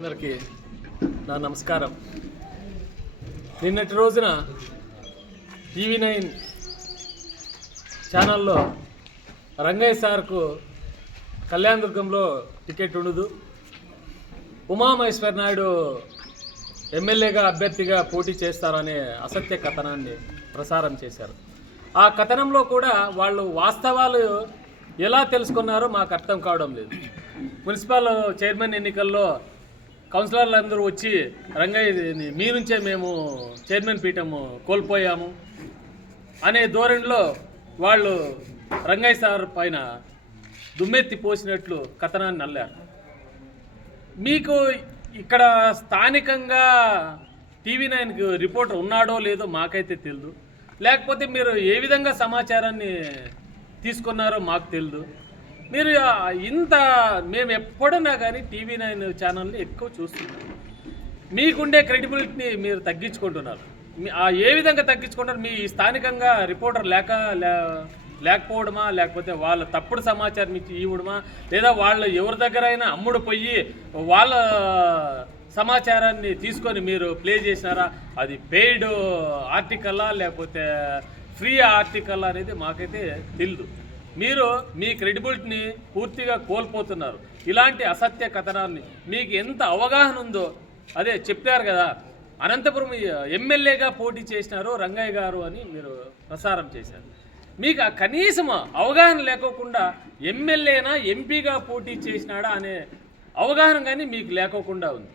అందరికీ నా నమస్కారం. నిన్నటి రోజున TV9 ఛానల్లో రంగయ్య సార్కు కళ్యాణదుర్గంలో టికెట్ ఉండదు, ఉమామహేశ్వర నాయుడు ఎమ్మెల్యేగా అభ్యర్థిగా పోటీ చేస్తారనే అసత్య కథనాన్ని ప్రసారం చేశారు. ఆ కథనంలో కూడా వాళ్ళు వాస్తవాలు ఎలా తెలుసుకున్నారో మాకు అర్థం కావడం లేదు. మున్సిపల్ చైర్మన్ ఎన్నికల్లో కౌన్సిలర్లు అందరూ వచ్చి రంగయ్య మీ నుంచే మేము చైర్మన్ పీఠము కోల్పోయాము అనే ధోరణిలో వాళ్ళు రంగయ్య సార్ పైన దుమ్మెత్తి పోసినట్లు కథనాన్ని అల్లారు. మీకు ఇక్కడ స్థానికంగా TV9కి రిపోర్టర్ ఉన్నాడో లేదో మాకైతే తెలియదు, లేకపోతే మీరు ఏ విధంగా సమాచారాన్ని తీసుకున్నారో మాకు తెలియదు. మీరు ఇంత మేము ఎప్పుడన్నా కానీ TV9 ఛానల్ని ఎక్కువ చూస్తున్నాం. మీకుండే క్రెడిబిలిటీని మీరు తగ్గించుకుంటున్నారు. ఏ విధంగా తగ్గించుకుంటారు? మీ స్థానికంగా రిపోర్టర్ లేకపోవడమా, లేకపోతే వాళ్ళ తప్పుడు సమాచారం ఇచ్చి ఇవ్వడమా, లేదా వాళ్ళు ఎవరి దగ్గర అయినా అమ్ముడు పోయి వాళ్ళ సమాచారాన్ని తీసుకొని మీరు ప్లే చేసినారా? అది పెయిడ్ ఆర్టికల్లా లేకపోతే ఫ్రీ ఆర్టికల్ అనేది మాకైతే తెలియదు. మీరు మీ క్రెడిబిలిటీని పూర్తిగా కోల్పోతున్నారు. ఇలాంటి అసత్య కథనాన్ని మీకు ఎంత అవగాహన ఉందో అదే చెప్పారు కదా, అనంతపురం ఎమ్మెల్యేగా పోటీ చేసినారు రంగయ్య గారు అని మీరు ప్రసారం చేశారు. మీకు కనీసం అవగాహన లేకోకుండా ఎమ్మెల్యేనా ఎంపీగా పోటీ చేసినాడా అనే అవగాహన కానీ మీకు లేకోకుండా ఉంది.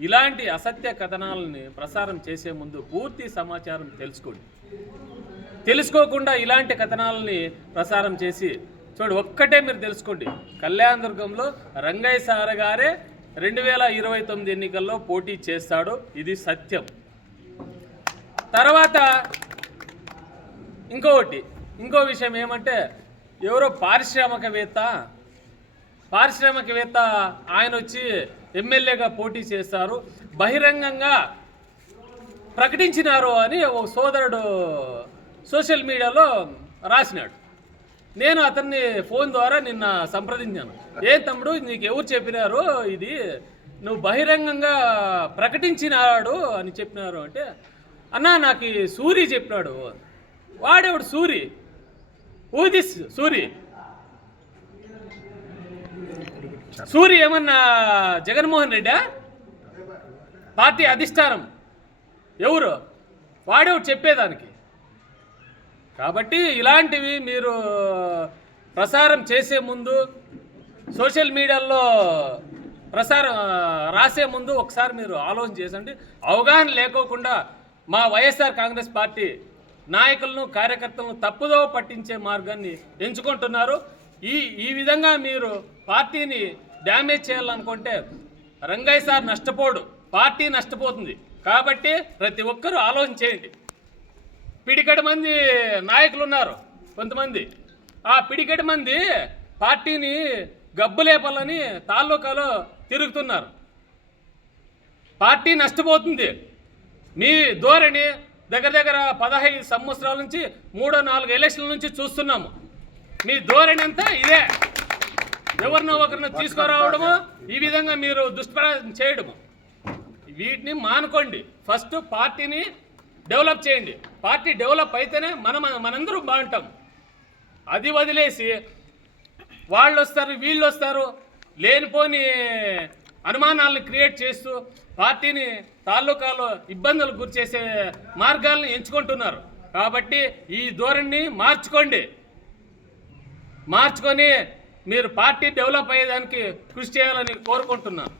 ఇలాంటి అసత్య కథనాలని ప్రసారం చేసే ముందు పూర్తి సమాచారం తెలుసుకోకుండా ఇలాంటి కథనాలని ప్రసారం చేసి ఒక్కటే మీరు తెలుసుకోండి, కళ్యాణదుర్గంలో రంగయ్య సార్ గారే 2029 ఎన్నికల్లో పోటీ చేస్తాడు. ఇది సత్యం. తర్వాత ఇంకో విషయం ఏమంటే, ఎవరో పారిశ్రామికవేత్త ఆయన వచ్చి ఎమ్మెల్యేగా పోటీ చేస్తారు, బహిరంగంగా ప్రకటించినారు అని ఒక సోదరుడు సోషల్ మీడియాలో రాసినాడు. నేను అతన్ని ఫోన్ ద్వారా నిన్న సంప్రదించాను. ఏం తమ్ముడు, నీకు ఎవరు చెప్పినారు ఇది, నువ్వు బహిరంగంగా ప్రకటించినాడు అని చెప్పినారు అంటే, అన్నా నాకు సూరి చెప్పినాడు. వాడేవాడు సూరి? ఊదిస్ సూరి ఏమన్నా జగన్మోహన్ రెడ్డా? పార్టీ అధిష్టానం ఎవరు? వాడేవాడు చెప్పేదానికి. కాబట్టి ఇలాంటివి మీరు ప్రసారం చేసే ముందు, సోషల్ మీడియాలో రాసే ముందు ఒకసారి మీరు ఆలోచన చేసండి. అవగాహన లేకోకుండా మా వైఎస్ఆర్ కాంగ్రెస్ పార్టీ నాయకులను కార్యకర్తలను తప్పుదోవ పట్టించే మార్గాన్ని ఎంచుకుంటున్నారు. ఈ విధంగా మీరు పార్టీని డ్యామేజ్ చేయాలనుకుంటే రంగయ్య సార్ నష్టపోడు, పార్టీ నష్టపోతుంది. కాబట్టి ప్రతి ఒక్కరూ ఆలోచన చేయండి. పిడికడి మంది నాయకులు ఉన్నారు కొంతమంది, ఆ పిడికడి మంది పార్టీని గబ్బులేపాలని తాలూకాలో తిరుగుతున్నారు. పార్టీ నష్టపోతుంది. మీ ధోరణి దగ్గర 15 సంవత్సరాల నుంచి 3-4 ఎలక్షన్ల నుంచి చూస్తున్నాము. మీ ధోరణి అంతా ఇదే, ఎవరినో ఒకరిని తీసుకురావడము, ఈ విధంగా మీరు దుష్ప్రచారం చేయడము. వీటిని మానుకోండి. ఫస్ట్ పార్టీని డెవలప్ చేయండి. పార్టీ డెవలప్ అయితేనే మనందరూ బాగుంటాం. అది వదిలేసి వాళ్ళు వస్తారు వీళ్ళు వస్తారు లేనిపోని అనుమానాలను క్రియేట్ చేస్తూ పార్టీని తాలూకాలో ఇబ్బందులకు గురిచేసే మార్గాలను ఎంచుకుంటున్నారు. కాబట్టి ఈ ధోరణిని మార్చుకొని మీరు పార్టీ డెవలప్ అయ్యేదానికి కృషి చేయాలని కోరుకుంటున్నాను.